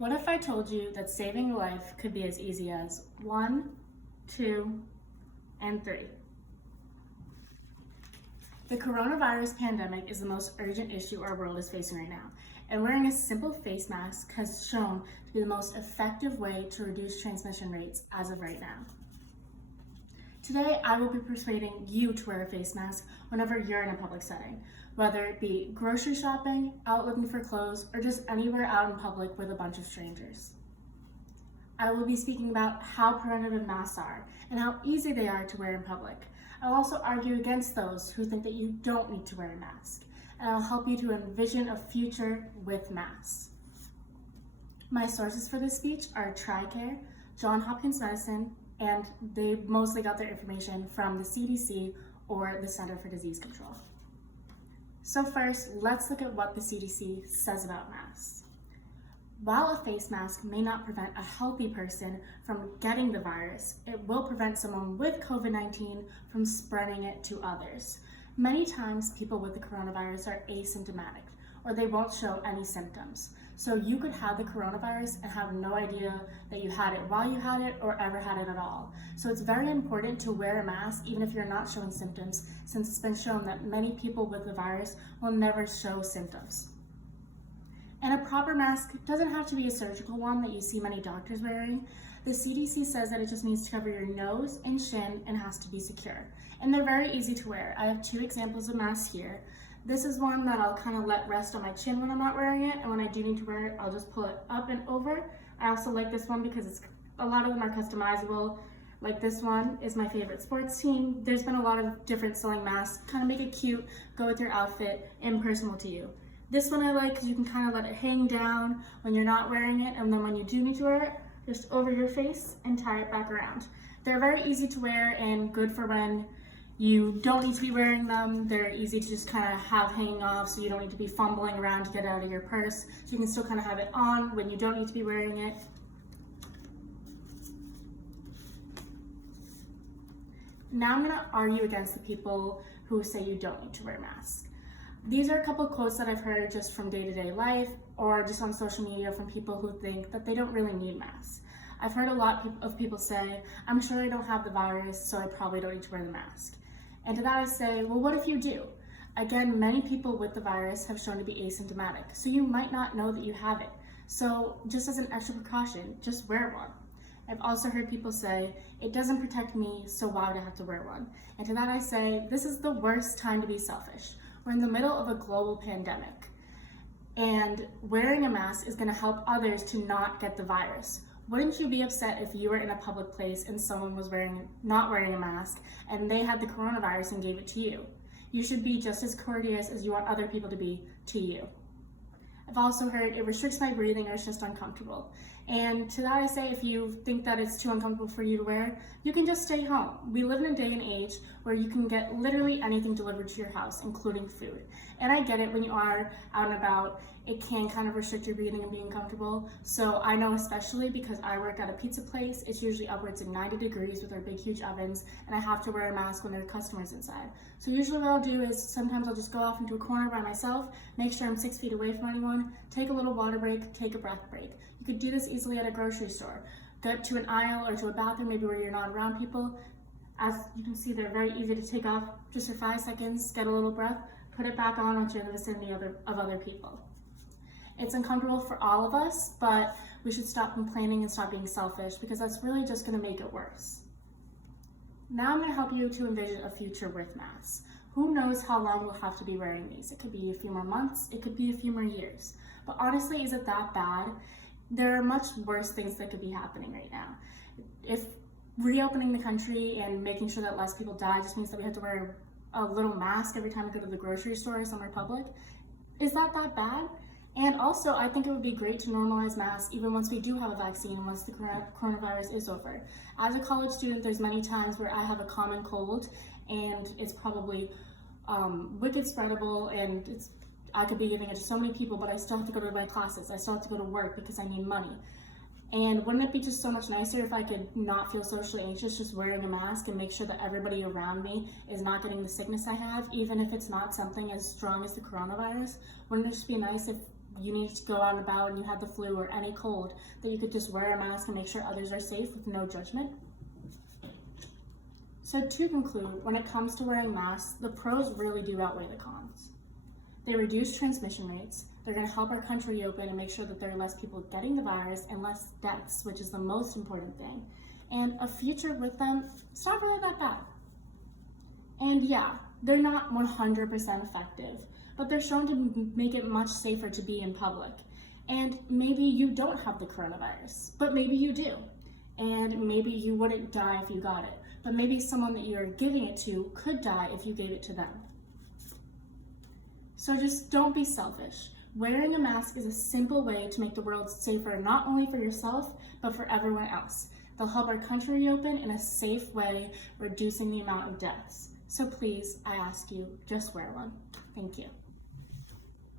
What if I told you that saving a life could be as easy as 1, 2, and 3? The coronavirus pandemic is the most urgent issue our world is facing right now, and wearing a simple face mask has shown to be the most effective way to reduce transmission rates as of right now. Today, I will be persuading you to wear a face mask whenever you're in a public setting, whether it be grocery shopping, out looking for clothes, or just anywhere out in public with a bunch of strangers. I will be speaking about how preventative masks are and how easy they are to wear in public. I'll also argue against those who think that you don't need to wear a mask, and I'll help you to envision a future with masks. My sources for this speech are TRICARE, Johns Hopkins Medicine, and they mostly got their information from the CDC or the Center for Disease Control. So first, let's look at what the CDC says about masks. While a face mask may not prevent a healthy person from getting the virus, it will prevent someone with COVID-19 from spreading it to others. Many times, people with the coronavirus are asymptomatic, or they won't show any symptoms. So you could have the coronavirus and have no idea that you had it while you had it or ever had it at all. So it's very important to wear a mask even if you're not showing symptoms, since it's been shown that many people with the virus will never show symptoms. And a proper mask doesn't have to be a surgical one that you see many doctors wearing. The CDC says that it just needs to cover your nose and chin and has to be secure. And they're very easy to wear. I have 2 examples of masks here. This is one that I'll kind of let rest on my chin when I'm not wearing it, and when I do need to wear it, I'll just pull it up and over. I also like this one because a lot of them are customizable. Like this one is my favorite sports team. There's been a lot of different sewing masks, kind of make it cute, go with your outfit, and personal to you. This one I like because you can kind of let it hang down when you're not wearing it, and then when you do need to wear it, just over your face and tie it back around. They're very easy to wear and good for when you don't need to be wearing them. They're easy to just kind of have hanging off, so you don't need to be fumbling around to get it out of your purse. So you can still kind of have it on when you don't need to be wearing it. Now I'm gonna argue against the people who say you don't need to wear masks. These are a couple of quotes that I've heard just from day-to-day life or just on social media from people who think that they don't really need masks. I've heard a lot of people say, I'm sure I don't have the virus, so I probably don't need to wear the mask. And to that I say, well, what if you do? Again, many people with the virus have shown to be asymptomatic, so you might not know that you have it. So just as an extra precaution, just wear one. I've also heard people say, it doesn't protect me, so why would I have to wear one? And to that I say, this is the worst time to be selfish. We're in the middle of a global pandemic, and wearing a mask is gonna help others to not get the virus. Wouldn't you be upset if you were in a public place and someone was not wearing a mask and they had the coronavirus and gave it to you? You should be just as courteous as you want other people to be to you. I've also heard it restricts my breathing or it's just uncomfortable. And to that I say, if you think that it's too uncomfortable for you to wear, you can just stay home. We live in a day and age where you can get literally anything delivered to your house, including food. And I get it, when you are out and about, it can kind of restrict your breathing and being comfortable. So I know, especially because I work at a pizza place, it's usually upwards of 90 degrees with our big huge ovens, and I have to wear a mask when there are customers inside. So usually what I'll do is sometimes I'll just go off into a corner by myself, make sure I'm 6 feet away from anyone, take a little water break, take a breath break. You could do this easily at a grocery store. Get to an aisle or to a bathroom, maybe where you're not around people. As you can see, they're very easy to take off just for 5 seconds, get a little breath, put it back on once you're in the vicinity of other people. It's uncomfortable for all of us, but we should stop complaining and stop being selfish, because that's really just gonna make it worse. Now I'm gonna help you to envision a future with masks. Who knows how long we'll have to be wearing these? It could be a few more months, it could be a few more years. But honestly, is it that bad? There are much worse things that could be happening right now. If reopening the country and making sure that less people die just means that we have to wear a little mask every time we go to the grocery store or somewhere public, is that bad? And also, I think it would be great to normalize masks even once we do have a vaccine and once the coronavirus is over. As a college student, there's many times where I have a common cold and it's probably wicked spreadable, and I could be giving it to so many people, but I still have to go to my classes. I still have to go to work because I need money. And wouldn't it be just so much nicer if I could not feel socially anxious just wearing a mask and make sure that everybody around me is not getting the sickness I have, even if it's not something as strong as the coronavirus? Wouldn't it just be nice if you need to go out and about and you had the flu or any cold, that you could just wear a mask and make sure others are safe with no judgment. So to conclude, when it comes to wearing masks, the pros really do outweigh the cons. They reduce transmission rates, they're going to help our country open and make sure that there are less people getting the virus and less deaths, which is the most important thing. And a future with them, it's not really that bad. And yeah, they're not 100% effective, but they're shown to make it much safer to be in public. And maybe you don't have the coronavirus, but maybe you do. And maybe you wouldn't die if you got it, but maybe someone that you're giving it to could die if you gave it to them. So just don't be selfish. Wearing a mask is a simple way to make the world safer, not only for yourself, but for everyone else. They'll help our country reopen in a safe way, reducing the amount of deaths. So please, I ask you, just wear one. Thank you.